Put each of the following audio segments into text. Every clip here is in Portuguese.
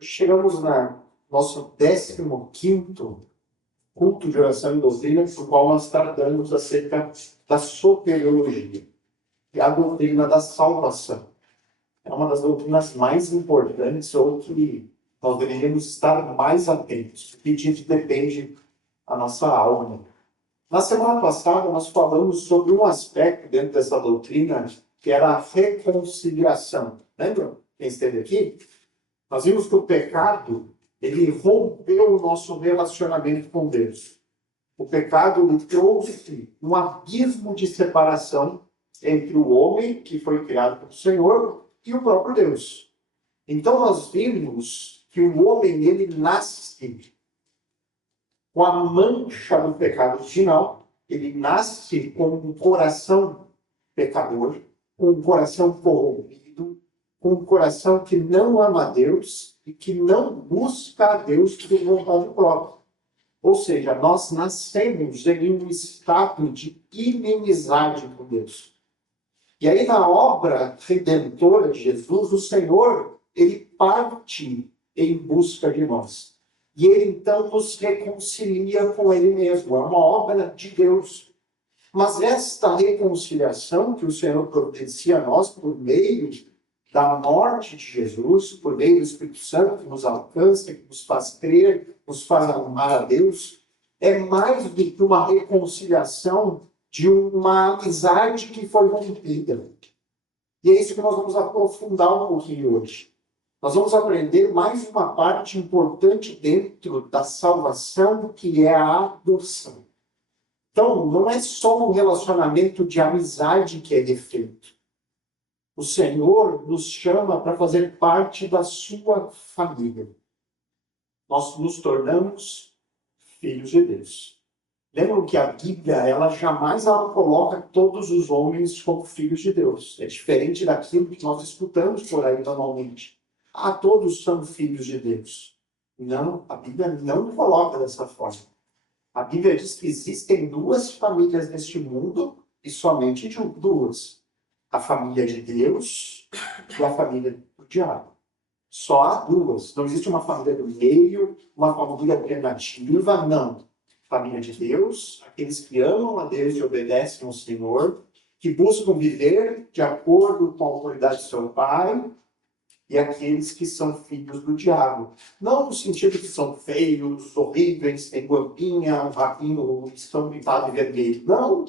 Chegamos na nosso 15º culto de oração e doutrina, no qual nós tratamos acerca da soteriologia, que é a doutrina da salvação. É uma das doutrinas mais importantes, ou que nós deveríamos estar mais atentos, porque disso depende a nossa alma. Na semana passada, nós falamos sobre um aspecto dentro dessa doutrina, que era a reconciliação. Lembram? Quem esteve aqui? Nós vimos que o pecado, ele rompeu o nosso relacionamento com Deus. O pecado, ele trouxe um abismo de separação entre o homem, que foi criado pelo Senhor, e o próprio Deus. Então, nós vimos que o homem, ele nasce com a mancha do pecado original, ele nasce com um coração pecador, com um coração corrompido, com um coração que não ama a Deus e que não busca a Deus por vontade própria. Ou seja, nós nascemos em um estado de inimizade com Deus. E aí, na obra redentora de Jesus, o Senhor, ele parte em busca de nós. E ele, então, nos reconcilia com ele mesmo. É uma obra de Deus. Mas esta reconciliação que o Senhor providencia a nós por meio da morte de Jesus, por meio do Espírito Santo que nos alcança, que nos faz crer, nos faz amar a Deus, é mais do que uma reconciliação de uma amizade que foi rompida. E é isso que nós vamos aprofundar um pouquinho hoje. Nós vamos aprender mais uma parte importante dentro da salvação, que é a adoção. Então, não é só um relacionamento de amizade que é defeito. O Senhor nos chama para fazer parte da sua família. Nós nos tornamos filhos de Deus. Lembram que a Bíblia, ela jamais coloca todos os homens como filhos de Deus. É diferente daquilo que nós escutamos por aí normalmente. Todos são filhos de Deus. Não, a Bíblia não coloca dessa forma. A Bíblia diz que existem duas famílias neste mundo e somente duas. A família de Deus e a família do diabo. Só há duas. Não existe uma família do meio, uma família alternativa, não. Família de Deus, aqueles que amam a Deus e obedecem ao Senhor, que buscam viver de acordo com a autoridade do seu Pai, e aqueles que são filhos do diabo. Não no sentido que são feios, horríveis, têm guampinha, um rabinho, estão pintados de vermelho. Não.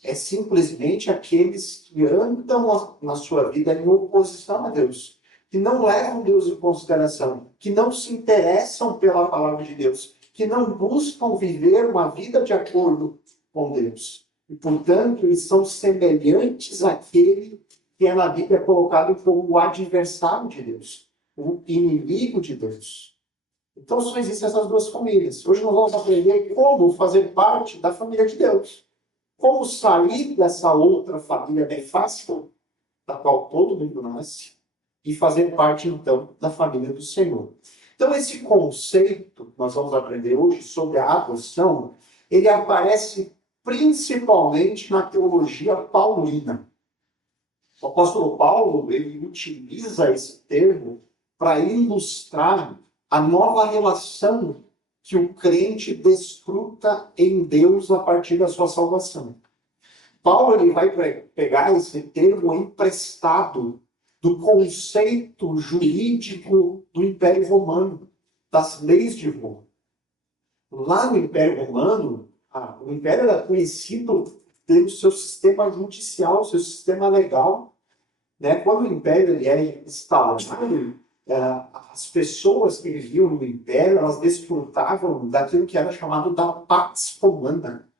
É simplesmente aqueles que andam na sua vida em oposição a Deus, que não levam Deus em consideração, que não se interessam pela palavra de Deus, que não buscam viver uma vida de acordo com Deus. E, portanto, eles são semelhantes àquele que é na Bíblia colocado como o adversário de Deus, o inimigo de Deus. Então, só existem essas duas famílias. Hoje nós vamos aprender como fazer parte da família de Deus. Como sair dessa outra família nefasta, da qual todo mundo nasce, e fazer parte, então, da família do Senhor. Então, esse conceito que nós vamos aprender hoje sobre a adoção, ele aparece principalmente na teologia paulina. O apóstolo Paulo, ele utiliza esse termo para ilustrar a nova relação que o crente desfruta em Deus a partir da sua salvação. Paulo, ele vai pegar esse termo emprestado do conceito jurídico do Império Romano, das leis de Roma. Lá no Império Romano, o Império era conhecido pelo seu sistema judicial, seu sistema legal. Quando o Império ele era instalado, as pessoas que viviam no Império, elas desfrutavam daquilo que era chamado da Pax Romana.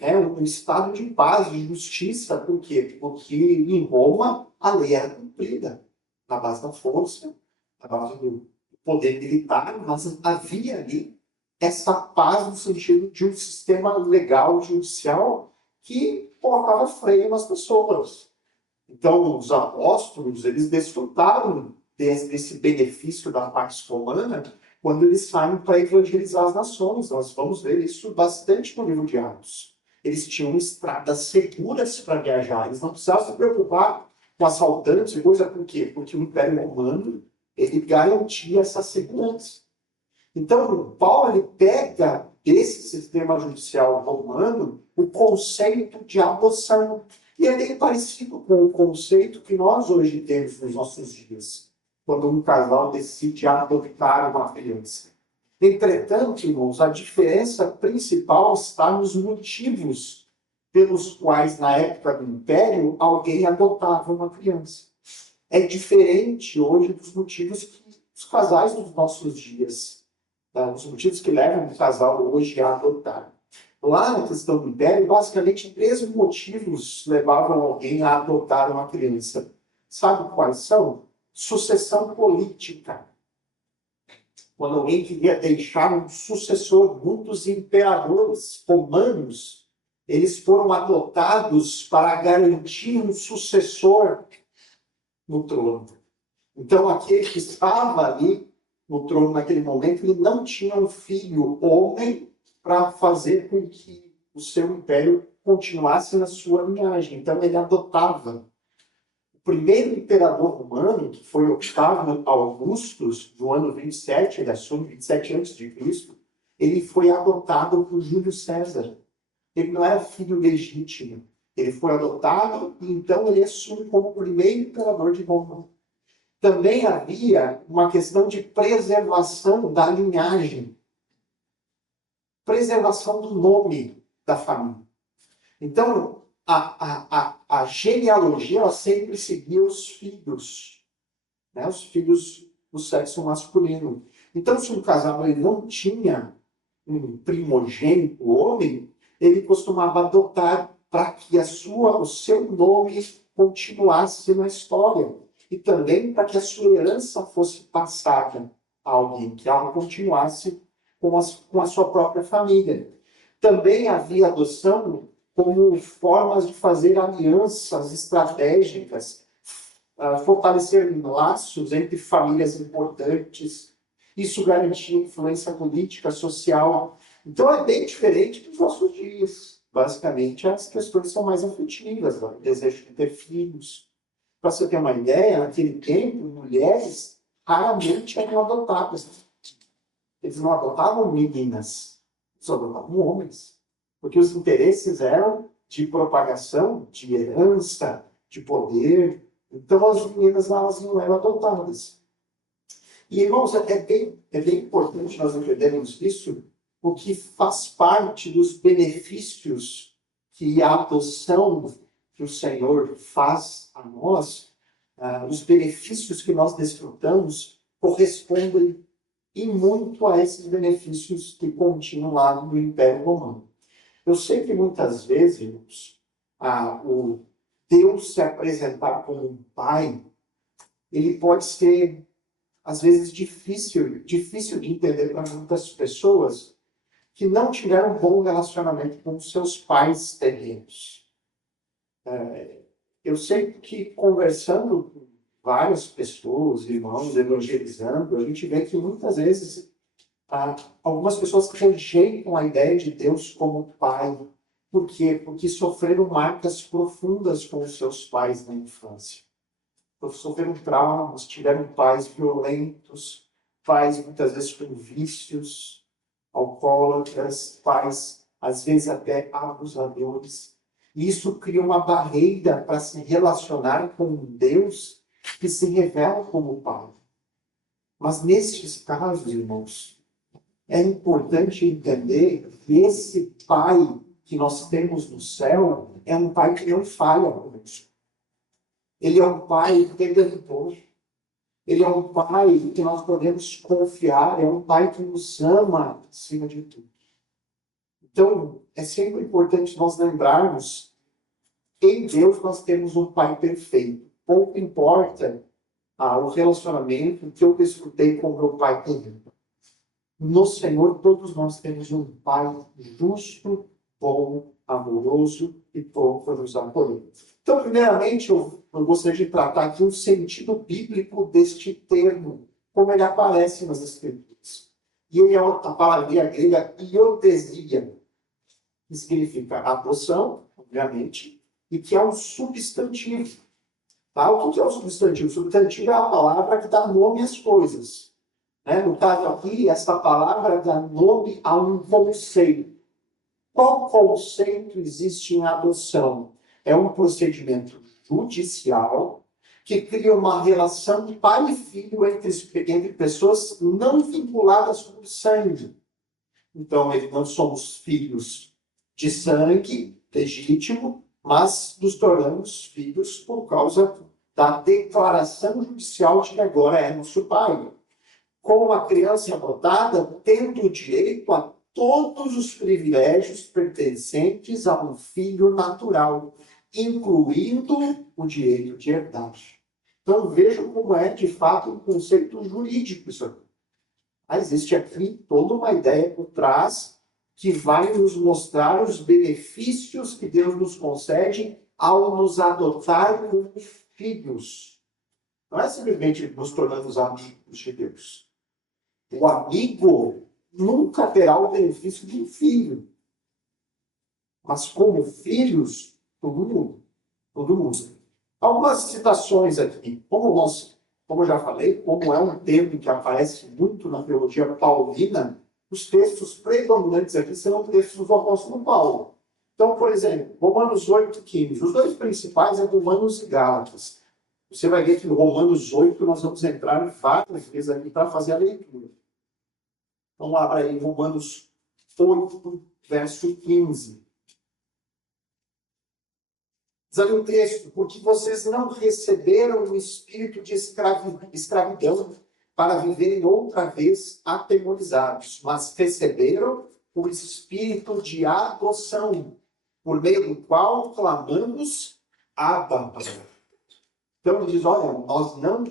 Um estado de paz, de justiça. Por quê? Porque em Roma a lei era cumprida, na base da força, na base do poder militar, mas havia ali essa paz no sentido de um sistema legal, judicial, que colocava freio nas pessoas. Então, os apóstolos, eles desfrutaram desse benefício da Pax Romana quando eles saem para evangelizar as nações. Nós vamos ver isso bastante no livro de Atos. Eles tinham estradas seguras para viajar. Eles não precisavam se preocupar com assaltantes e coisa. Por quê? Porque o Império Romano ele garantia essa segurança. Então, Paulo ele pega desse sistema judicial romano o conceito de adoção. E é bem parecido com o conceito que nós hoje temos nos nossos dias, quando um casal decide adotar uma criança. Entretanto, irmãos, a diferença principal está nos motivos pelos quais, na época do Império, alguém adotava uma criança. É diferente hoje dos motivos que os casais dos nossos dias, tá? Os motivos que levam o casal hoje a adotar. Lá na questão do Império, basicamente, 3 motivos levavam alguém a adotar uma criança. Sabe quais são? Sucessão política. Quando alguém queria deixar um sucessor, muitos imperadores romanos, eles foram adotados para garantir um sucessor no trono. Então, aquele que estava ali no trono naquele momento, ele não tinha um filho homem para fazer com que o seu império continuasse na sua linhagem. Então, ele adotava. O primeiro imperador romano, que foi Octávio Augustus, no ano 27, ele assume 27 a.C., ele foi adotado por Júlio César. Ele não era filho legítimo. Ele foi adotado e então ele assume como o primeiro imperador de Roma. Também havia uma questão de preservação da linhagem. Preservação do nome da família. Então, a genealogia ela sempre seguia os filhos, né? Os filhos do sexo masculino. Então, se um casal ele não tinha um primogênito homem, ele costumava adotar para que o seu nome continuasse na história. E também para que a sua herança fosse passada a alguém, que ela continuasse com a sua própria família. Também havia adoção como formas de fazer alianças estratégicas, fortalecer laços entre famílias importantes. Isso garantia influência política, social. Então é bem diferente dos nossos dias. Basicamente, as questões são mais afetivas, o desejo de ter filhos. Para você ter uma ideia, naquele tempo, mulheres raramente eram adotadas. Eles não adotavam meninas, eles adotavam homens. Porque os interesses eram de propagação, de herança, de poder. Então, as meninas elas não eram adotadas. E, irmãos, é bem importante nós entendermos isso, porque faz parte dos benefícios que a adoção que o Senhor faz a nós, os benefícios que nós desfrutamos correspondem e muito a esses benefícios que continham lá no Império Romano. Eu sei que muitas vezes, irmãos, o Deus se apresentar como um pai, ele pode ser, às vezes, difícil de entender para muitas pessoas que não tiveram um bom relacionamento com os seus pais terrenos. Eu sei que, conversando com várias pessoas, irmãos, evangelizando, a gente vê que muitas vezes algumas pessoas rejeitam a ideia de Deus como pai. Por quê? Porque sofreram marcas profundas com os seus pais na infância. Sofreram traumas, tiveram pais violentos, pais muitas vezes com vícios, alcoólatras, pais às vezes até abusadores. E isso cria uma barreira para se relacionar com um Deus que se revela como pai. Mas nesses casos, irmãos, é importante entender que esse pai que nós temos no céu é um pai que não falha conosco. Ele é um pai redentor. Ele é um pai que nós podemos confiar, é um pai que nos ama acima de tudo. Então, é sempre importante nós lembrarmos que em Deus nós temos um pai perfeito. Pouco importa o relacionamento que eu desfrutei com meu pai terreno. No Senhor, todos nós temos um pai justo, bom, amoroso e pronto para nos acolher. Então, primeiramente, eu gostaria de tratar aqui o sentido bíblico deste termo, como ele aparece nas Escrituras. E ele é a palavra grega iotesia, que significa adoção, obviamente, e que é um substantivo. Tá? O que é o substantivo? O substantivo é a palavra que dá nome às coisas. Né? No caso aqui, essa palavra dá nome a um conceito. Qual conceito existe em adoção? É um procedimento judicial que cria uma relação de pai e filho entre pessoas não vinculadas por sangue. Então, não somos filhos de sangue legítimo, mas nos tornamos filhos por causa da declaração judicial de que agora é nosso pai. Com a criança adotada, tendo o direito a todos os privilégios pertencentes a um filho natural, incluindo o direito de herdar. Então, vejam como é, de fato, um conceito jurídico isso aqui. Existe aqui toda uma ideia por trás que vai nos mostrar os benefícios que Deus nos concede ao nos adotar como filhos. Não é simplesmente nos tornarmos amigos de Deus. O amigo nunca terá o benefício de um filho. Mas como filhos, todo mundo. Todo mundo. Algumas citações aqui. Como eu já falei, como é um termo que aparece muito na teologia paulina, os textos predominantes aqui serão textos do apóstolo Paulo. Então, por exemplo, Romanos 8:15. Os dois principais é Romanos e Gálatas. Você vai ver que no Romanos 8 nós vamos entrar várias vezes aqui para fazer a leitura. Então, abra aí Romanos 8, verso 15. Diz ali o texto: porque vocês não receberam o espírito de escravidão para viverem outra vez atemorizados, mas receberam o espírito de adoção, por meio do qual clamamos Abba. Então ele diz, olha, nós não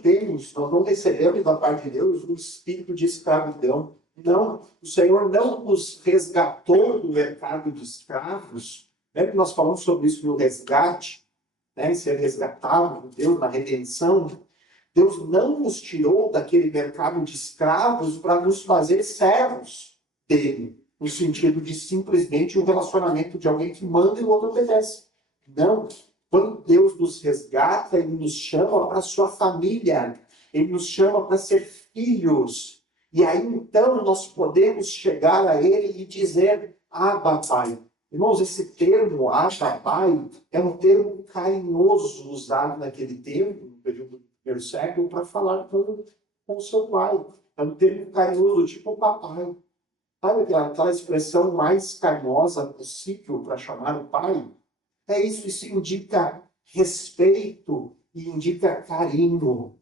recebemos da parte de Deus o espírito de escravidão. Não, o Senhor não nos resgatou do mercado de escravos. Lembra que nós falamos sobre isso no resgate, né? Ser resgatado por Deus na redenção. Deus não nos tirou daquele mercado de escravos para nos fazer servos dele, no sentido de simplesmente um relacionamento de alguém que manda e o outro obedece. Não. Quando Deus nos resgata, Ele nos chama para a sua família. Ele nos chama para ser filhos. E aí, então, nós podemos chegar a Ele e dizer, Abba, Pai. Irmãos, esse termo, Abba, Pai, é um termo carinhoso usado naquele tempo, no período do primeiro século, para falar com o seu pai. É um termo carinhoso, tipo papai. Sabe aquela expressão mais carinhosa possível para chamar o pai? É isso indica respeito e indica carinho.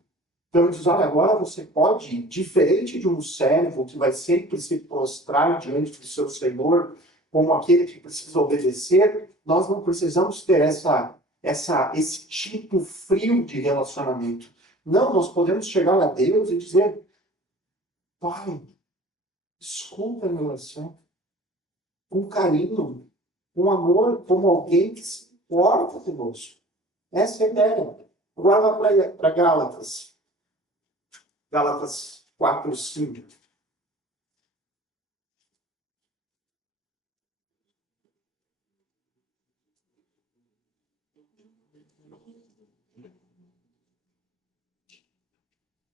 Então ele diz, olha, agora você pode, diferente de um servo que vai sempre se prostrar diante do seu Senhor, como aquele que precisa obedecer, nós não precisamos ter esse tipo frio de relacionamento. Não, nós podemos chegar a Deus e dizer, Pai, escuta a minha oração, com carinho, com amor, como alguém que se importa conosco. Essa é a ideia. Agora vai para Gálatas. Gálatas 4:5.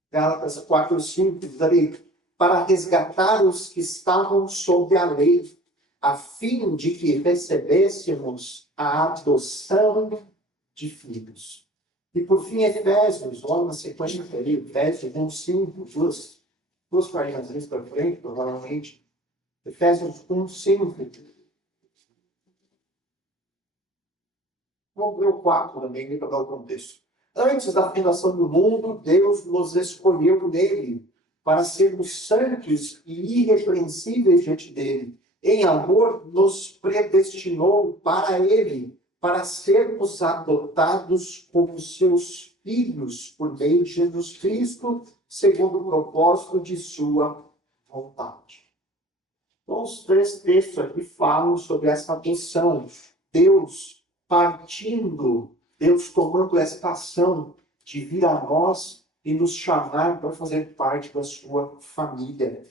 Gálatas 4:5 diz ali, para resgatar os que estavam sob a lei, a fim de que recebêssemos a adoção de filhos. E por fim, Efésios, logo na sequência ali, Efésios 1:5, duas páginas para frente, provavelmente. Efésios 1:5. Vamos ver o 4 também, para dar o contexto. Antes da fundação do mundo, Deus nos escolheu nele, para sermos santos e irrepreensíveis diante dele. Em amor, nos predestinou para ele, para sermos adotados como seus filhos, por meio de Jesus Cristo, segundo o propósito de sua vontade. Então, os três textos aqui falam sobre essa adoção. Deus partindo, Deus tomando essa ação de vir a nós e nos chamar para fazer parte da sua família.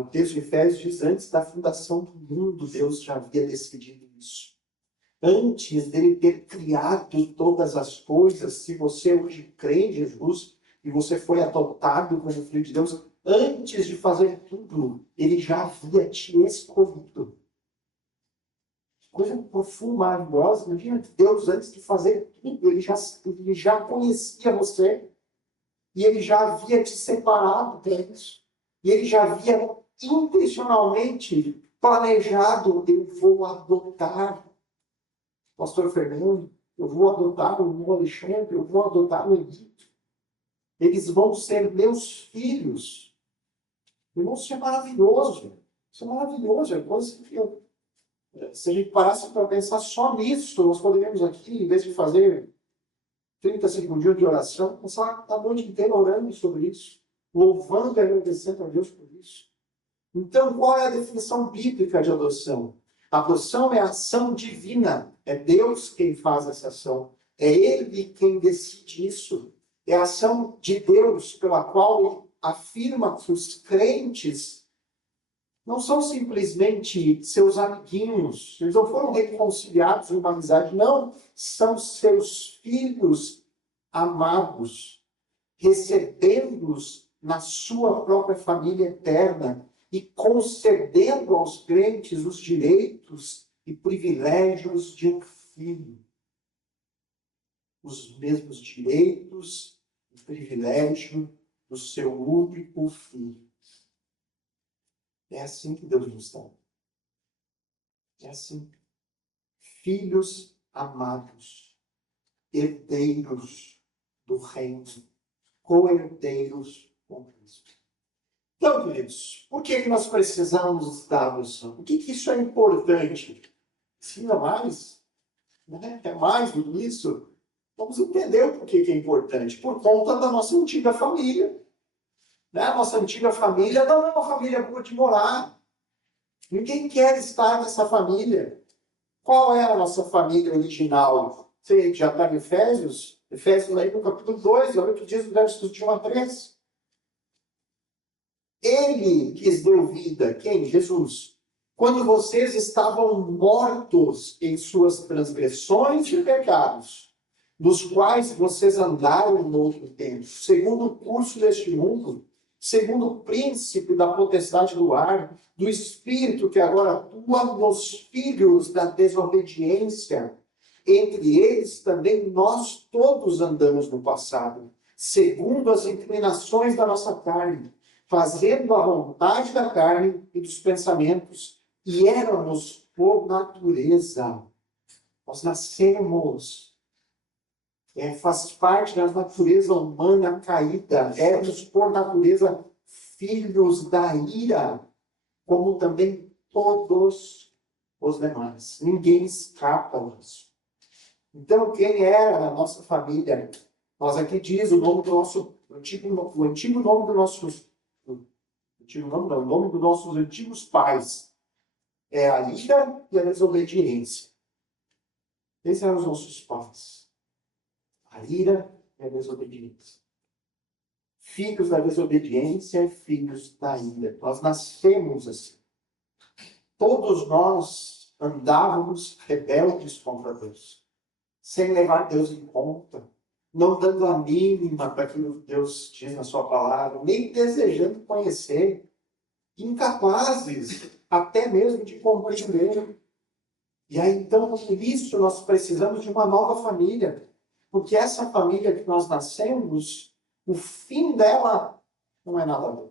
O texto de Efésios diz, antes da fundação do mundo, Deus já havia decidido isso. antes dele ter criado todas as coisas, se você hoje crê em Jesus e você foi adotado como filho de Deus, antes de fazer tudo, ele já havia te escolhido. Coisa profunda, maravilhosa. Imagina que Deus, antes de fazer tudo, ele já conhecia você e ele já havia te separado deles. E ele já havia intencionalmente planejado: eu vou adotar o pastor Fernando, eu vou adotar o irmão Alexandre, eu vou adotar o Henrique. Eles vão ser meus filhos. Irmão, isso é maravilhoso. Isso é maravilhoso. É coisa que se a gente parasse para pensar só nisso, nós poderíamos aqui, em vez de fazer 30 segundinhos de oração, passar a noite inteira orando sobre isso, louvando e agradecendo a Deus por isso. Então, qual é a definição bíblica de adoção? A adoção é a ação divina. É Deus quem faz essa ação. É Ele quem decide isso. É a ação de Deus pela qual Ele afirma que os crentes não são simplesmente seus amiguinhos. Eles não foram reconciliados em uma amizade. Não, são seus filhos amados, recebendo-os na sua própria família eterna e concedendo aos crentes os direitos e privilégios de um filho. Os mesmos direitos e privilégios do seu único filho. É assim que Deus nos dá. É assim. Filhos amados, herdeiros do reino, co-herdeiros com Cristo. Então, queridos, por que nós precisamos da adoção? Por que isso é importante? Ensina mais, né? É mais do que isso. Vamos entender o porquê que é importante. Por conta da nossa antiga família. Né? A nossa antiga família não é uma família boa de morar. Ninguém quer estar nessa família. Qual é a nossa família original? Você já está em Efésios? Efésios aí no capítulo 2, olha o que diz no verso de 1 a 3. Ele lhes deu vida. Quem? Jesus. Quando vocês estavam mortos em suas transgressões e pecados, dos quais vocês andaram no outro tempo, segundo o curso deste mundo, segundo o príncipe da potestade do ar, do espírito que agora atua nos filhos da desobediência. Entre eles também nós todos andamos no passado, segundo as inclinações da nossa carne, fazendo a vontade da carne e dos pensamentos, e éramos por natureza. Nós nascemos, faz parte da natureza humana caída, éramos por natureza filhos da ira, como também todos os demais. Ninguém escapa disso. Então, quem era a nossa família? Nós aqui diz o nome do nosso, o antigo nome dos nossos, o nome dos nossos antigos pais é a ira e a desobediência. Esses eram os nossos pais. A ira e a desobediência. Filhos da desobediência e filhos da ira. Nós nascemos assim. Todos nós andávamos rebeldes contra Deus, sem levar Deus em conta, não dando a mínima para aquilo que Deus diz na sua palavra, nem desejando conhecer, incapazes até mesmo de compreender. E aí, então, por isso, nós precisamos de uma nova família, porque essa família que nós nascemos, o fim dela não é nada bom.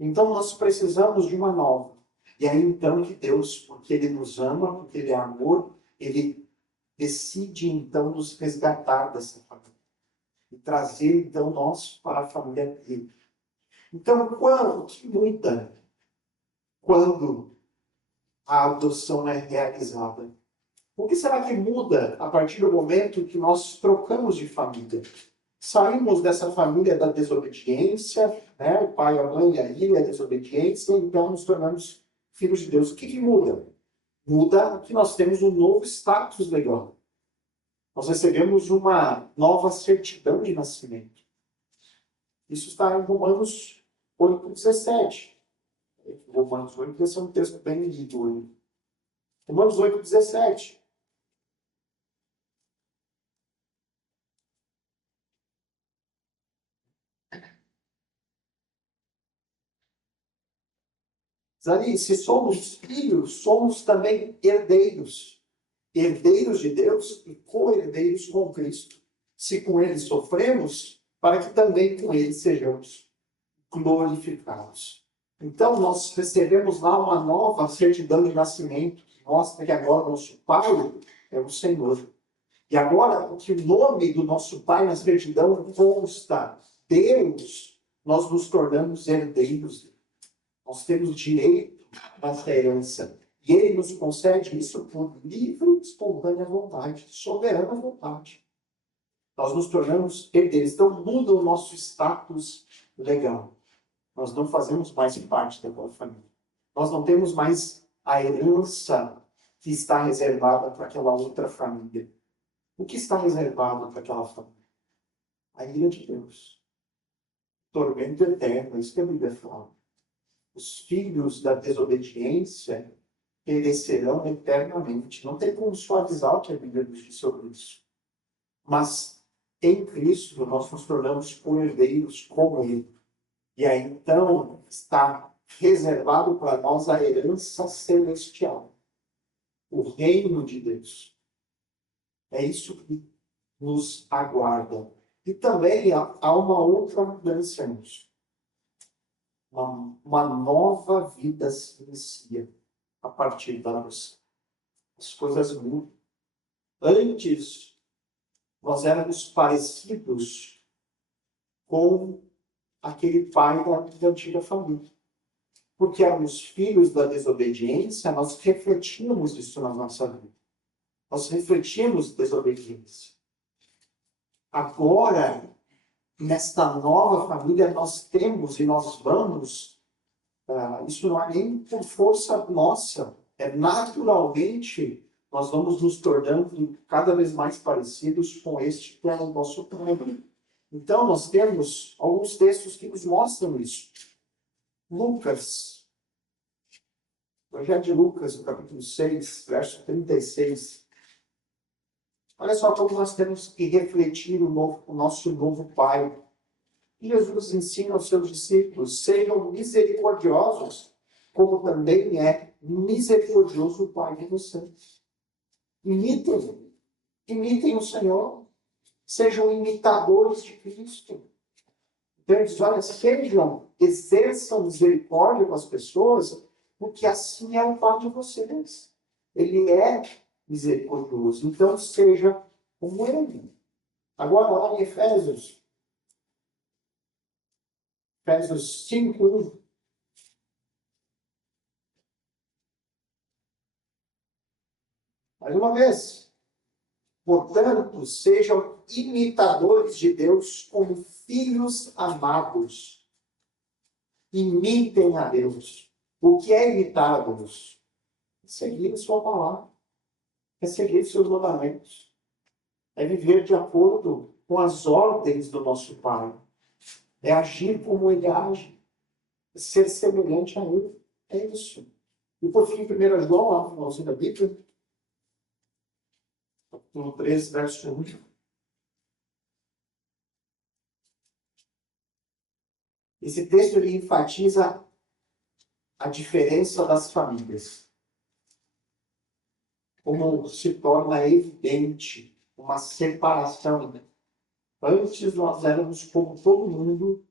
Então, nós precisamos de uma nova. E aí, então, que Deus, porque Ele nos ama, porque Ele é amor, Ele decide, então, nos resgatar dessa família. E trazer, então, nós para a família dele. Então, o que muda quando a adoção é realizada? O que será que muda a partir do momento que nós trocamos de família? Saímos dessa família da desobediência, né? O pai, a mãe, a ira, a desobediência, então nos tornamos filhos de Deus. O que muda? Muda que nós temos um novo status legal. Nós recebemos uma nova certidão de nascimento. Isso está em Romanos 8,17. Romanos 8, esse é um texto bem lido hoje. Romanos 8,17. Se somos filhos, somos também herdeiros. Herdeiros de Deus e co-herdeiros com Cristo. Se com Ele sofremos, para que também com Ele sejamos glorificados. Então, nós recebemos lá uma nova certidão de nascimento, que mostra que agora nosso Pai é o Senhor. E agora, que o nome do nosso Pai na certidão consta Deus, nós nos tornamos herdeiros. Nós temos direito a essa herança. E Ele nos concede isso por livre, espontânea vontade, soberana vontade. Nós nos tornamos herdeiros. Então, muda o nosso status legal. Nós não fazemos mais parte daquela família. Nós não temos mais a herança que está reservada para aquela outra família. O que está reservado para aquela família? A ira de Deus. Tormento eterno, é isso que a Bíblia fala. Os filhos da desobediência perecerão eternamente. Não tem como suavizar o que a Bíblia diz sobre isso. Mas em Cristo nós nos tornamos co-herdeiros com Ele. E aí então está reservado para nós a herança celestial. O reino de Deus. É isso que nos aguarda. E também há uma outra mudança nisso. Uma nova vida se inicia a partir da luz. As coisas mudam. Antes, nós éramos parecidos com aquele pai da antiga família. Porque éramos filhos da desobediência, nós refletíamos isso na nossa vida. Nós refletimos desobediência. Agora, nesta nova família, nós temos e nós vamos, isso não é nem por força nossa, é naturalmente, nós vamos nos tornando cada vez mais parecidos com este que é o nosso Pai. Então, nós temos alguns textos que nos mostram isso. Lucas, Evangelho de Lucas, no capítulo 6, verso 36. Olha só como nós temos que refletir o nosso novo Pai. Jesus ensina aos seus discípulos, sejam misericordiosos, como também é misericordioso o Pai de vocês. Imitem o Senhor, sejam imitadores de Cristo. Então ele diz, olha, exerçam misericórdia com as pessoas, porque assim é o Pai de vocês. Ele é misericordioso. Então, seja como Ele. Agora, lá em Efésios 5:1. Mais uma vez. Portanto, sejam imitadores de Deus como filhos amados. Imitem a Deus. O que é imitar-nos? Seguir sua palavra. É seguir seus mandamentos. É viver de acordo com as ordens do nosso Pai. É agir como Ele age. É ser semelhante a Ele. É isso. E por fim, 1 João, lá no finalzinho da Bíblia, capítulo 3, verso 1. Esse texto ele enfatiza a diferença das famílias. Como se torna evidente uma separação. Antes nós éramos como todo mundo,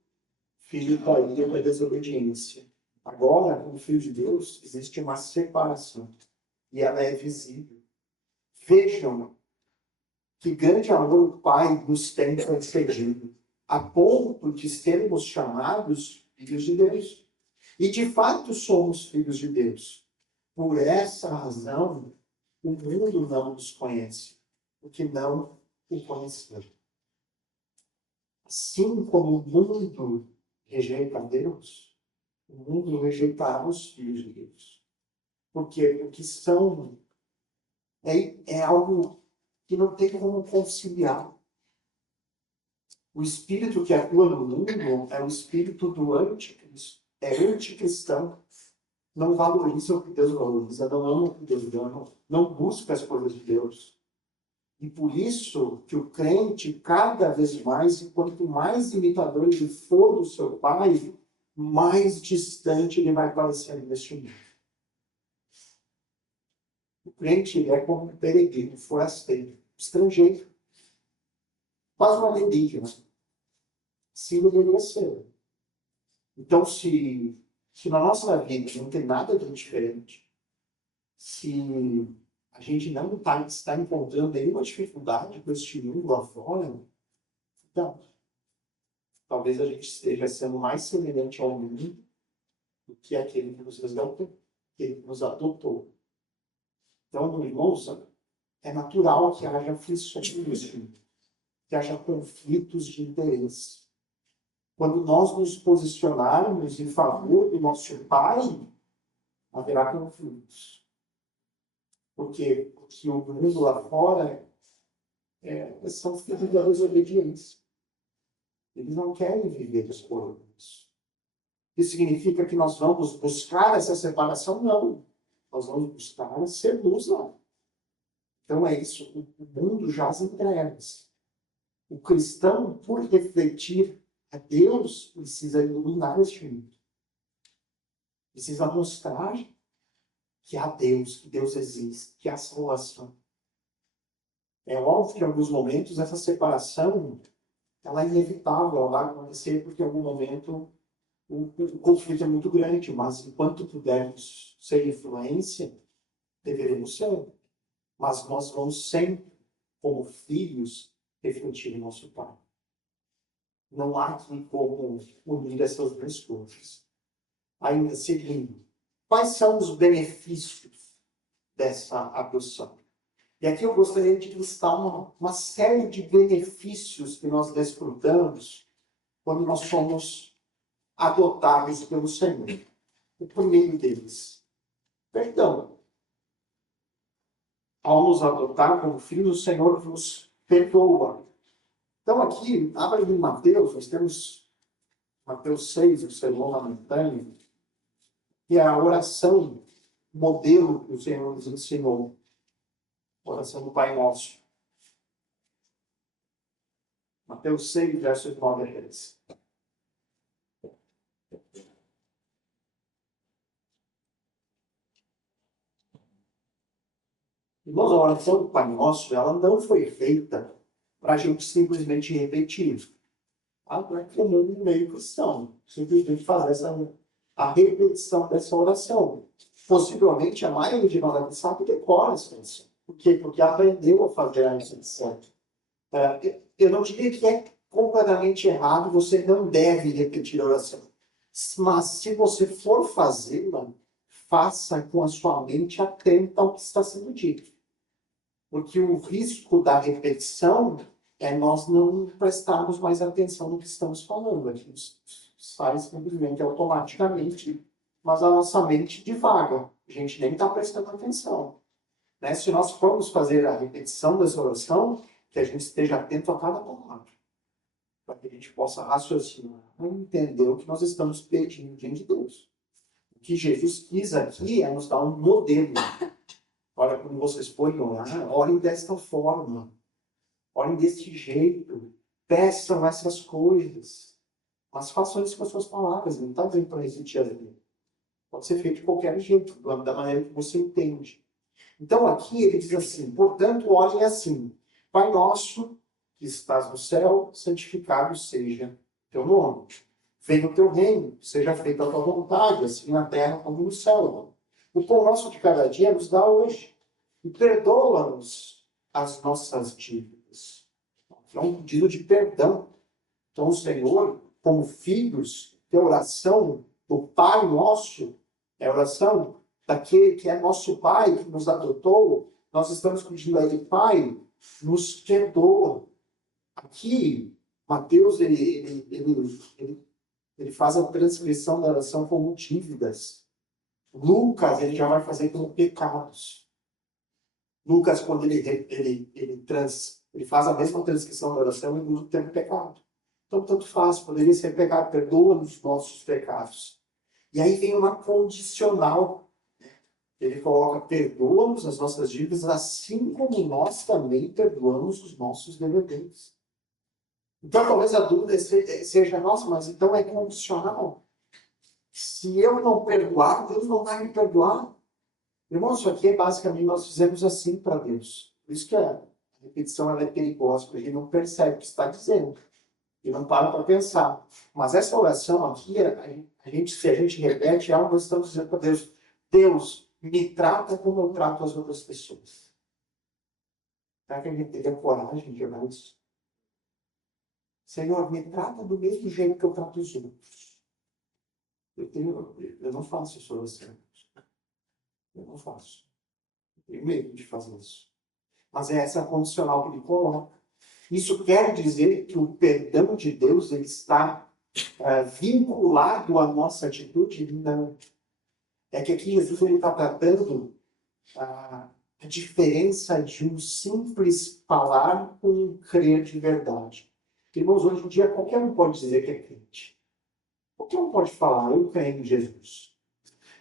filho da ira e da desobediência. Agora, como filho de Deus, existe uma separação. E ela é visível. Vejam que grande amor o Pai nos tem concedido, a ponto de sermos chamados filhos de Deus. E de fato somos filhos de Deus. Por essa razão, o mundo não nos conhece, porque não o conheceu. Assim como o mundo rejeita Deus, o mundo rejeitará os filhos de Deus. Porque o que são é algo que não tem como conciliar. O espírito que atua no mundo é o espírito do anticristo. É anticristão. Não valoriza o que Deus valoriza, não ama o que Deus ama, não busca as coisas de Deus. E por isso que o crente, cada vez mais, e quanto mais imitador ele for do seu Pai, mais distante ele vai parecendo deste mundo. O crente ele é como um peregrino, forasteiro, estrangeiro, quase uma alienígena. Assim deveria ser. Então, se na nossa vida não tem nada de diferente, se a gente não está encontrando nenhuma dificuldade com este mundo lá fora, então, talvez a gente esteja sendo mais semelhante ao mundo do que aquele que nos resgatou, aquele que nos adotou. Então, irmãos, é natural que haja aflições, que haja conflitos de interesse. Quando nós nos posicionarmos em favor do nosso Pai, haverá conflitos. Porque o mundo lá fora são filhos da desobediência. Eles não querem viver os corpos. Isso significa que nós vamos buscar essa separação? Não. Nós vamos buscar ser luz lá. Então é isso. O mundo jaz em trevas. O cristão, por refletir a Deus, precisa iluminar este mundo. Precisa mostrar que há Deus, que Deus existe, que há salvação. É óbvio que em alguns momentos essa separação ela é inevitável, ela vai acontecer porque em algum momento o conflito é muito grande, mas enquanto pudermos ser influência, deveremos ser. Mas nós vamos sempre, como filhos, refletir o nosso Pai. Não há aqui como unir essas duas coisas. Ainda seguindo, quais são os benefícios dessa adoção? E aqui eu gostaria de listar uma série de benefícios que nós desfrutamos quando nós somos adotados pelo Senhor. O primeiro deles, perdão. Ao nos adotar como filhos, o Senhor nos perdoa. Então aqui, abra em Mateus, nós temos Mateus 6, o Sermão da Montanha, que é a oração modelo que o Senhor nos ensinou. A oração do Pai Nosso. Mateus 6, versos 9 a 10. Irmãos, a oração do Pai Nosso, ela não foi feita para a gente simplesmente repetir. Não é comum no meio cristão, simplesmente fazer a repetição dessa oração. Possivelmente, a maioria de nós aqui sabe decora essa oração. Por quê? Porque aprendeu a fazer a repetição. Eu não diria que é completamente errado, você não deve repetir a oração. Mas se você for fazê-la, faça com a sua mente atenta ao que está sendo dito. Porque o risco da repetição é nós não prestarmos mais atenção no que estamos falando. A gente faz simplesmente automaticamente, mas a nossa mente divaga. A gente nem está prestando atenção. Né? Se nós formos fazer a repetição dessa oração, que a gente esteja atento a cada palavra, para que a gente possa raciocinar e entender o que nós estamos pedindo diante de Deus. O que Jesus quis aqui é nos dar um modelo. Olha, quando vocês forem orar, orem desta forma. Orem deste jeito. Peçam essas coisas. Mas façam isso com as suas palavras. Não está dizendo para repetir a Bíblia. Pode ser feito de qualquer jeito, da maneira que você entende. Então aqui ele diz assim, portanto, orem assim. Pai nosso, que estás no céu, santificado seja teu nome. Venha o teu reino, seja feita a tua vontade, assim na terra como no céu. O pão nosso de cada dia nos dá hoje. E perdoa-nos as nossas dívidas. É um pedido de perdão. Então o Senhor, como filhos, tem oração do Pai nosso, é a oração daquele que é nosso Pai, que nos adotou. Nós estamos pedindo a Ele, Pai, nos perdoa. Aqui, Mateus, ele faz a transcrição da oração como dívidas. Lucas, ele já vai fazer como pecados. Lucas, quando ele faz a mesma transcrição da oração, ele usa o termo pecado. Então, tanto faz, poderia ser pecado, perdoa-nos os nossos pecados. E aí vem uma condicional. Ele coloca, perdoa-nos as nossas dívidas, assim como nós também perdoamos os nossos devedores. Então, talvez a dúvida seja, nossa, mas então é condicional. Se eu não perdoar, Deus não vai me perdoar. Irmãos, isso aqui é basicamente nós fizemos assim para Deus. Por isso que a repetição ela é perigosa, porque ele não percebe o que está dizendo. E não para pensar. Mas essa oração aqui, se a gente repete ela, nós estamos dizendo para Deus, Deus, me trata como eu trato as outras pessoas. Será que a gente teria coragem de orar isso? Senhor, me trata do mesmo jeito que eu trato os outros. Eu não faço isso oração. Eu não faço. Eu tenho medo de fazer isso. Mas é essa condicional que ele coloca. Isso quer dizer que o perdão de Deus ele está vinculado à nossa atitude? Não. É que aqui Jesus está tratando a diferença de um simples falar com um crer de verdade. Irmãos, hoje em dia qualquer um pode dizer que é crente. Qualquer um pode falar, eu creio em Jesus.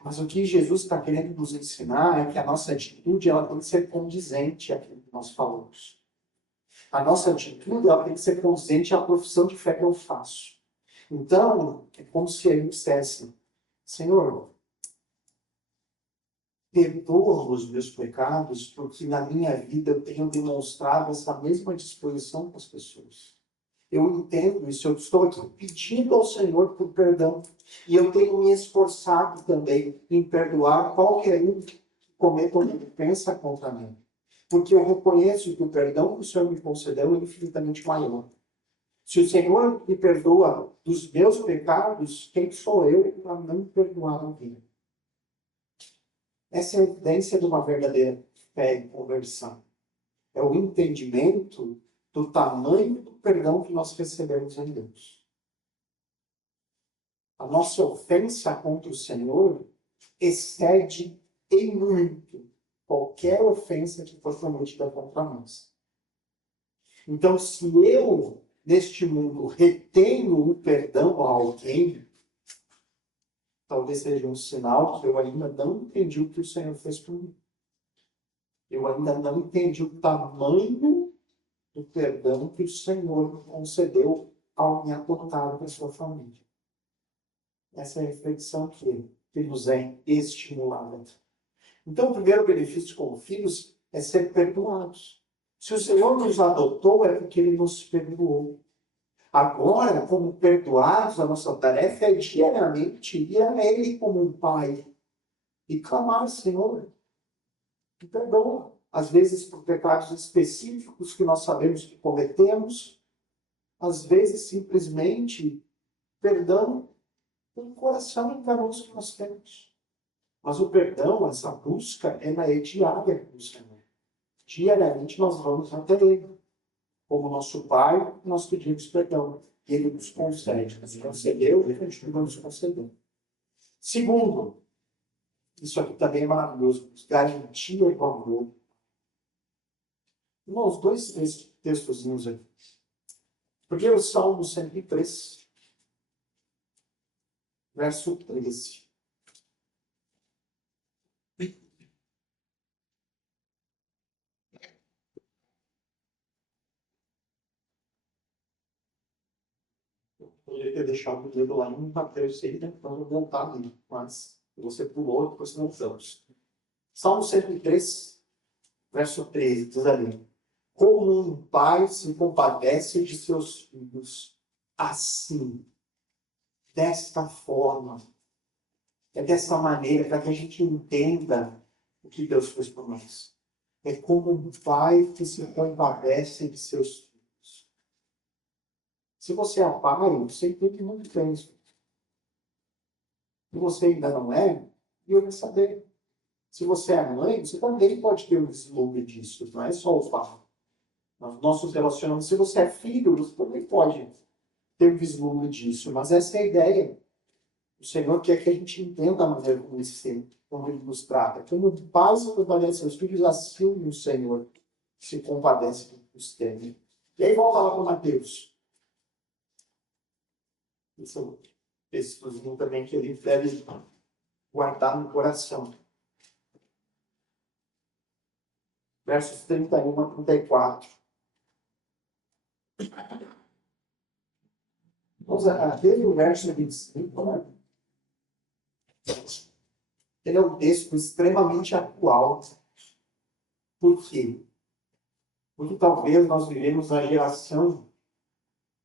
Mas o que Jesus está querendo nos ensinar é que a nossa atitude ela tem que ser condizente àquilo que nós falamos. A nossa atitude ela tem que ser condizente à profissão de fé que eu faço. Então, é como se ele dissesse, Senhor, perdoa os meus pecados, porque na minha vida eu tenho demonstrado essa mesma disposição com as pessoas. Eu entendo isso, eu estou aqui pedindo ao Senhor por perdão. E eu tenho me esforçado também em perdoar qualquer um que cometa uma ofensa contra mim. Porque eu reconheço que o perdão que o Senhor me concedeu é infinitamente maior. Se o Senhor me perdoa dos meus pecados, quem sou eu para não perdoar alguém? Essa é a evidência de uma verdadeira fé e conversão. É o entendimento do tamanho do perdão que nós recebemos em Deus. A nossa ofensa contra o Senhor excede em muito qualquer ofensa que for cometida contra nós. Então, se eu, neste mundo, retenho o perdão a alguém, talvez seja um sinal que eu ainda não entendi o que o Senhor fez por mim. Eu ainda não entendi o tamanho do perdão que o Senhor me concedeu ao me adotar para sua família. Essa é a reflexão que nos é estimulada. Então, o primeiro benefício como filhos é ser perdoados. Se o Senhor nos adotou, é porque Ele nos perdoou. Agora, como perdoados, a nossa tarefa é diariamente ir a Ele como um Pai e clamar, Senhor, me perdoa. Às vezes por pecados específicos que nós sabemos que cometemos, às vezes simplesmente perdão pelo coração enganoso que nós temos. Mas o perdão, essa busca, ela é diária com o Senhor. Diariamente nós vamos até Ele. Como nosso Pai, nós pedimos perdão. E Ele nos concede. Nos concedeu e continua nos concedendo. Segundo, isso aqui também é maravilhoso, garantia do amor. Irmãos, dois textozinhos aí. Primeiro, Salmo 103, verso 13. Poderia ter deixado o dedo lá no papel, eu sei, né? Para voltar ali, mas você pulou, depois não usamos. Salmo 103, verso 13, diz ali: como um pai se compadece de seus filhos, assim, desta forma, é dessa maneira, para que a gente entenda o que Deus fez por nós. É como um pai que se compadece de seus filhos. Se você é pai, você entende muito bem isso. Se você ainda não é, eu vou saber. Se você é mãe, você também pode ter um vislumbre disso, não é só o pai. Nos nossos relacionamentos, se você é filho, você também pode ter um vislumbre disso, mas essa é a ideia. O Senhor quer que a gente entenda a maneira como Ele nos trata. Como o pai se compadece seus filhos, assim o Senhor se compadece dos teus. E aí volta lá para Mateus. Esse é um textozinho também que ele deve guardar no coração. Versos 31 a 34. Vamos ver o verso 25, né? Ele é um texto extremamente atual. Por quê? Porque talvez nós vivemos a geração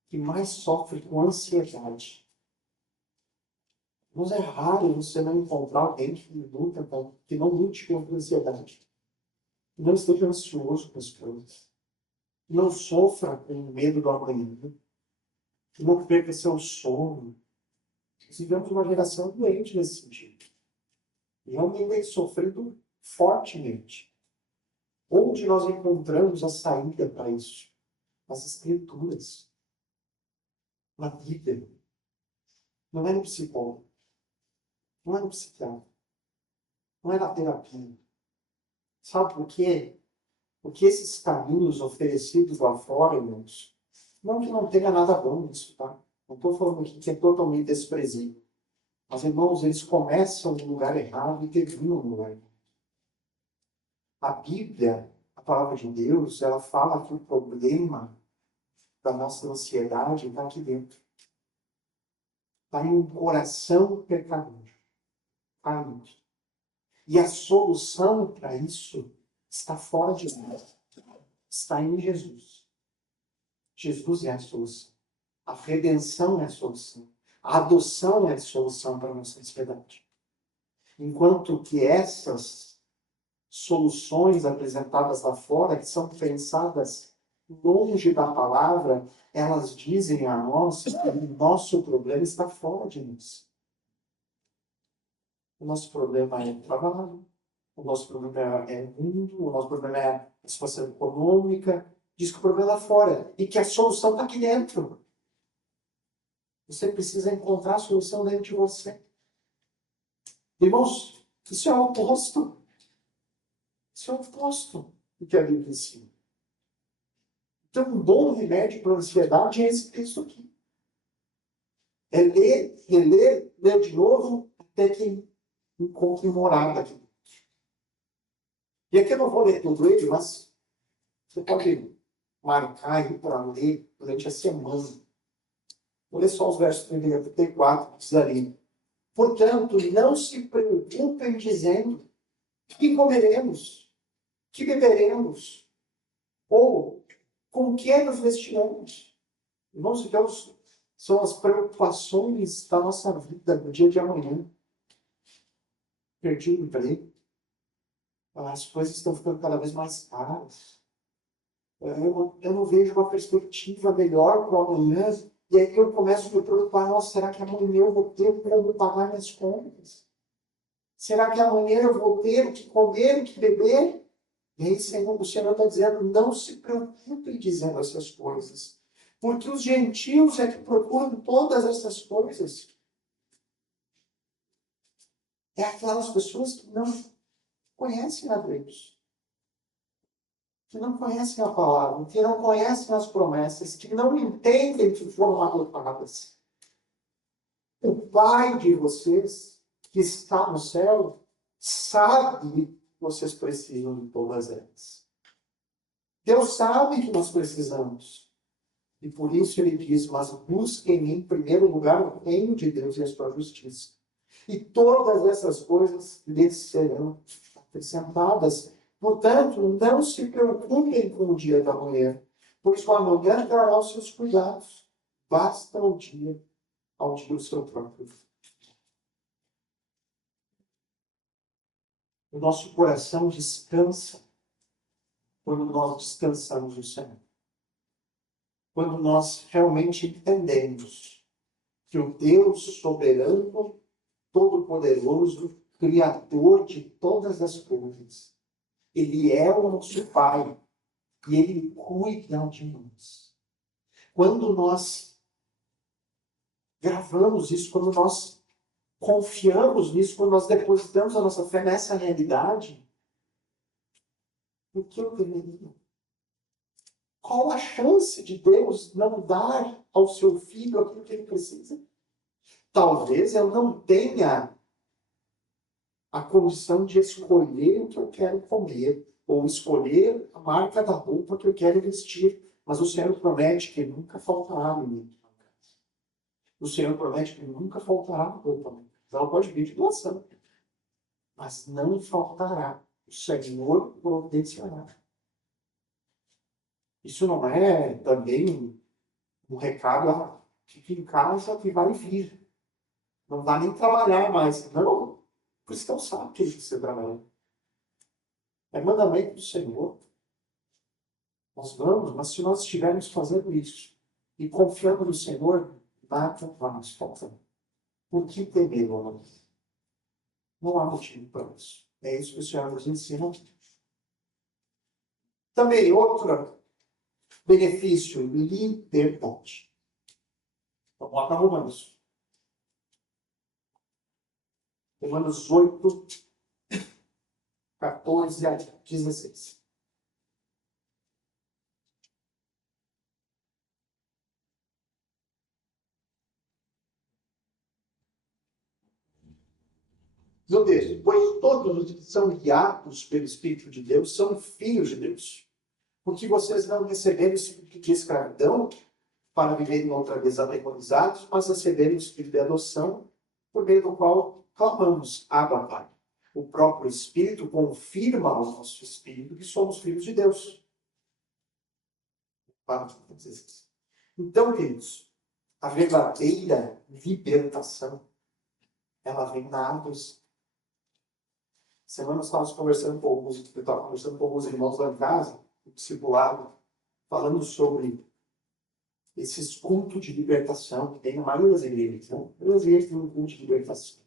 que mais sofre com ansiedade. Mas é raro você não encontrar alguém que não lute contra a ansiedade. Que não esteja ansioso com as coisas. Que não sofra com medo do amanhã. Que não perca seu sono. Nós vivemos uma geração doente nesse sentido. Realmente sofrendo fortemente. Onde nós encontramos a saída para isso? Nas Escrituras. Na Bíblia. Não é no psicólogo. Não é no psiquiatra. Não é na terapia. Sabe por quê? Porque esses caminhos oferecidos lá fora, irmãos, não que não tenha nada bom nisso, tá? Não estou falando aqui que é totalmente desprezível. Mas, irmãos, eles começam no lugar errado e terminam no lugar errado. A Bíblia, a palavra de Deus, ela fala que o problema da nossa ansiedade está aqui dentro. Está em um coração pecador. Caído. E a solução para isso está fora de nós. Está em Jesus. Jesus é a solução. A redenção é a solução. A adoção é a solução para a nossa ansiedade. Enquanto que essas soluções apresentadas lá fora, que são pensadas longe da palavra, elas dizem a nós que o nosso problema está fora de nós. O nosso problema é trabalho, o nosso problema é mundo, o nosso problema é a situação econômica. Diz que o problema é lá fora e que a solução está aqui dentro. Você precisa encontrar a solução dentro de você. Irmãos, isso é o oposto. Isso é o oposto do que a Bíblia ensina. Então, um bom remédio para a ansiedade é esse texto aqui. É ler, reler, ler de novo, até que encontre morada aqui. E aqui eu não vou ler tudo ele, mas você pode marcar aí para ler durante a semana. Vou ler só os versos 31 e 34, que diz ali. Portanto, não se preocupem dizendo que comeremos, que beberemos, ou com que nos vestiremos. Irmãos, então, são as preocupações da nossa vida no dia de amanhã. Perdi o emprego. As coisas estão ficando cada vez mais caras. Eu não vejo uma perspectiva melhor para o amanhã. E aí eu começo a me preocupar, nossa, será que amanhã eu vou ter como pagar minhas contas? Será que amanhã eu vou ter o que comer, o que beber? E aí o Senhor está dizendo, não se preocupem dizendo essas coisas. Porque os gentios é que procuram todas essas coisas. É aquelas pessoas que não conhecem a Deus. Que não conhecem a palavra, que não conhecem as promessas, que não entendem que foram adotadas. O Pai de vocês, que está no céu, sabe que vocês precisam de todas elas. Deus sabe que nós precisamos. E por isso ele diz, mas busquem em primeiro lugar o reino de Deus e a sua justiça. E todas essas coisas lhes serão acrescentadas. Portanto, não se preocupem com o dia da manhã, pois o amanhã trará os seus cuidados. Basta ao dia o seu próprio. O nosso coração descansa quando nós descansamos no Senhor. Quando nós realmente entendemos que o Deus soberano, todo-poderoso, Criador de todas as coisas, Ele é o nosso Pai e Ele cuida de nós. Quando nós gravamos isso, quando nós confiamos nisso, quando nós depositamos a nossa fé nessa realidade, o que eu deveria? Qual a chance de Deus não dar ao seu filho aquilo que ele precisa? Talvez eu não tenha a condição de escolher o que eu quero comer, ou escolher a marca da roupa que eu quero vestir. Mas o Senhor promete que nunca faltará alimento na casa. O Senhor promete que nunca faltará roupa na casa. ela pode vir de doação. Mas não faltará. O Senhor providenciará. Isso não é também um recado, fique em casa que vai vir. Não dá nem trabalhar mais. Não. O cristão sabe que ele precisa trabalhar. É mandamento do Senhor. Nós vamos, mas se nós estivermos fazendo isso e confiando no Senhor, nada vai nos faltar. Por que temer, irmão? Não há motivo para isso. É isso que o Senhor nos ensina. Também outro benefício, liberdade. Vamos lá para Romanos. Romanos 8, 14 a 16. No texto, pois todos os que são guiados pelo Espírito de Deus são filhos de Deus. Porque vocês não receberam o espírito de escravidão para viverem outra vez atemorizados, mas receberam o espírito de adoção, por meio do qual clamamos, Abba, Pai. O próprio Espírito confirma ao nosso espírito que somos filhos de Deus. Então, queridos, a verdadeira libertação, ela vem da adoção. Semana nós estávamos conversando com alguns irmãos lá em casa, no discipulado, falando sobre esses cultos de libertação que tem na maioria das igrejas. Né? A maioria das igrejas tem um culto de libertação.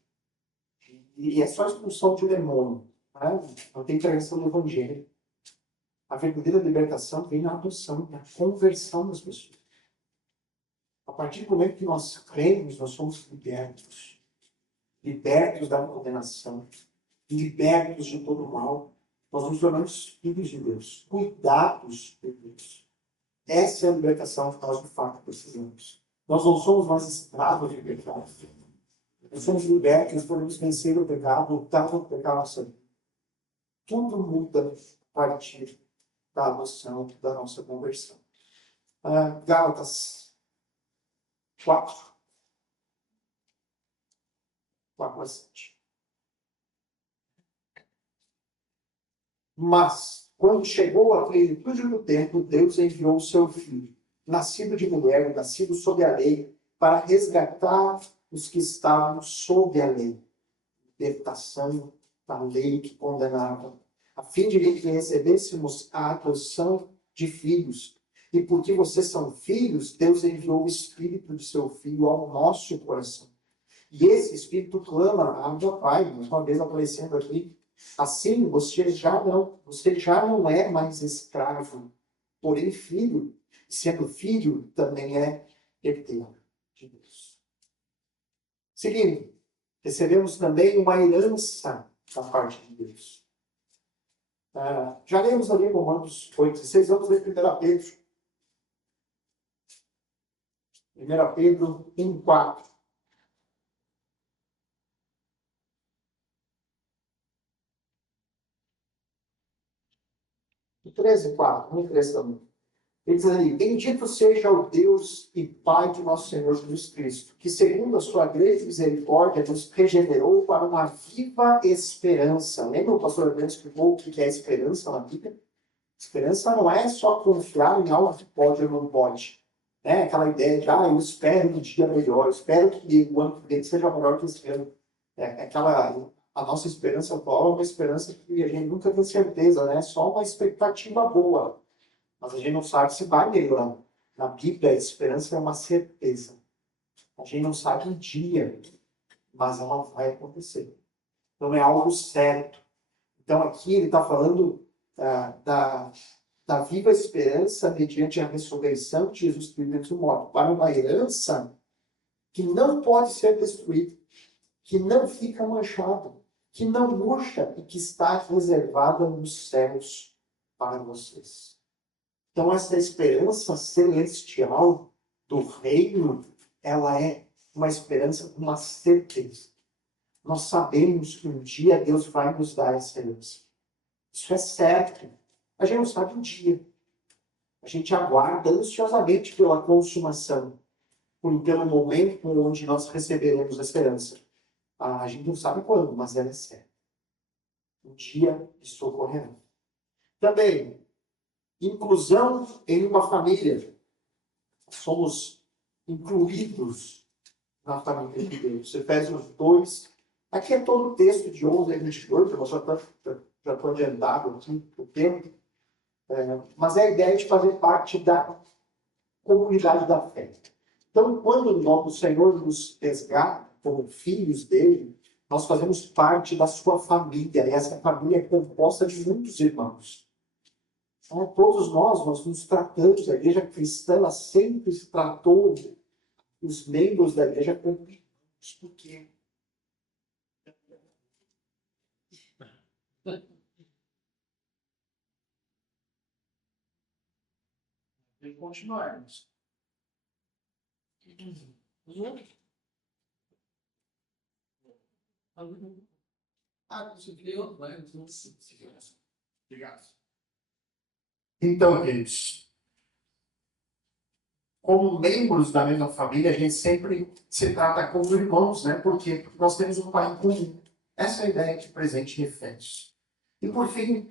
E é só expulsão de demônio. Né? Não tem pregação do evangelho. A verdadeira libertação vem na adoção, na conversão das pessoas. A partir do momento que nós cremos, nós somos libertos. Libertos da condenação. Libertos de todo o mal. Nós nos tornamos filhos de Deus. Cuidados por Deus. Essa é a libertação que nós, de fato, precisamos. Nós não somos mais escravos de pecado. Nós somos libertos, nós podemos vencer o pecado, lutar contra o pecado. Tudo muda a partir da adoção, da nossa conversão. Gálatas 4. 4 a 7. Mas, quando chegou a plenitude do tempo, Deus enviou o seu Filho, nascido de mulher, nascido sob a lei, para resgatar os que estavam sob a lei. Libertação da lei que condenava, a fim de que recebêssemos a adoção de filhos. E porque vocês são filhos, Deus enviou o Espírito de seu Filho ao nosso coração. E esse Espírito clama, Abba, Pai, mais uma vez aparecendo aqui. Assim, você já não é mais escravo, porém filho. Sendo filho, também é herdeiro de Deus. Seguindo, recebemos também uma herança da parte de Deus. Já lemos ali Romanos 8:16, vamos ler 1 Pedro. 1 Pedro 1:4. 13:4, não interessa também. Ele diz ali, bendito seja o Deus e Pai de nosso Senhor Jesus Cristo, que segundo a sua grande misericórdia nos regenerou para uma viva esperança. Lembra o pastor Adriano explicou o que é esperança na Bíblia? Esperança não é só confiar em algo que pode ou não pode. Né? Aquela ideia de, eu espero um dia melhor, eu espero que o ano que vem seja melhor que esse ano. A nossa esperança atual é uma esperança que a gente nunca tem certeza, né? É só uma expectativa boa. Mas a gente não sabe se vai melhorar. Na Bíblia, a esperança é uma certeza. A gente não sabe o dia, mas ela vai acontecer. Então é algo certo. Então aqui ele está falando da viva esperança mediante a ressurreição de Jesus Cristo morto, para uma herança que não pode ser destruída, que não fica manchada, que não murcha e que está reservada nos céus para vocês. Então, essa esperança celestial do reino, ela é uma esperança com uma certeza. Nós sabemos que um dia Deus vai nos dar essa herança. Isso é certo. A gente não sabe o dia. A gente aguarda ansiosamente pela consumação, pelo momento onde nós receberemos a esperança. A gente não sabe quando, mas ela é certa. Um dia isso ocorrerá. Também, inclusão em uma família. Somos incluídos na família de Deus. Efésios 2. Aqui é todo o texto de 11 a 22, eu já estou adiantado aqui o tempo. Mas é a ideia de fazer parte da comunidade da fé. Então, quando o Senhor nos resgata como filhos dele, nós fazemos parte da sua família. E essa família é composta de muitos irmãos. Então, todos nós nos tratamos, a igreja cristã, ela sempre se tratou os membros da igreja como irmãos. Por quê? E continuarmos. Então, queridos, como membros da mesma família, a gente sempre se trata como irmãos, né? Porque nós temos um pai em comum. Essa é a ideia aqui presente em Efésios. E, por fim,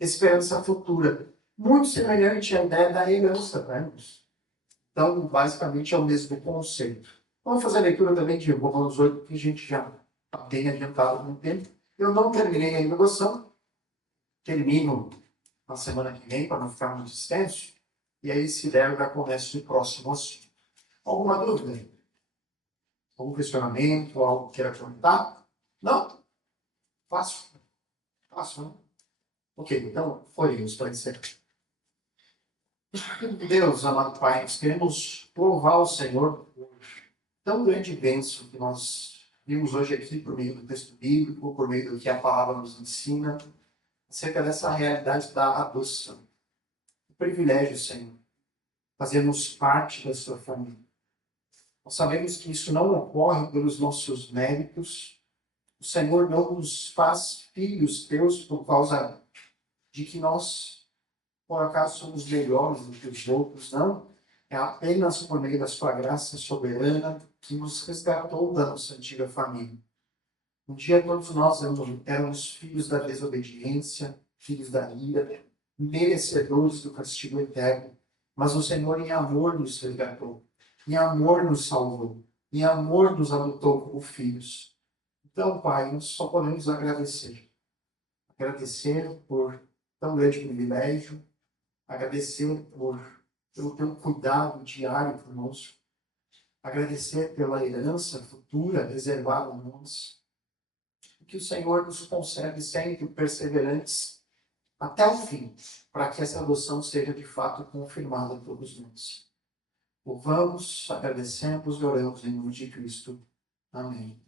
esperança futura. Muito semelhante à ideia da herança, né? Então, basicamente, é o mesmo conceito. Vamos fazer a leitura também de Romanos 8, que a gente já tem adiantado no tempo. Eu não terminei a inovação. Termino na semana que vem, para não ficar muito extenso. E aí, se der, eu já começo o próximo assunto. Alguma dúvida? Algum questionamento? Algo que queira comentar? Não? Fácil? Fácil, né? Ok, então, oremos para encerrar. Deus, amado Pai, nós queremos louvar o Senhor por tão grande bênção que nós vimos hoje aqui por meio do texto bíblico, por meio do que a palavra nos ensina, acerca dessa realidade da adoção. O privilégio, Senhor, fazermos parte da sua família. Nós sabemos que isso não ocorre pelos nossos méritos. O Senhor não nos faz filhos teus por causa de que nós, por acaso, somos melhores do que os outros, não. É apenas por meio da sua graça soberana que nos resgatou da nossa antiga família. Um dia todos nós éramos filhos da desobediência, filhos da ira, merecedores do castigo eterno. Mas o Senhor, em amor, nos resgatou. Em amor, nos salvou. Em amor, nos adotou como filhos. Então, Pai, nós só podemos agradecer. Agradecer por tão grande privilégio. Agradecer pelo teu cuidado diário conosco. Agradecer pela herança futura reservada a nós. Que o Senhor nos concede sempre perseverantes até o fim, para que essa adoção seja de fato confirmada a todos nós. Louvamos, agradecemos e oramos em nome de Cristo. Amém.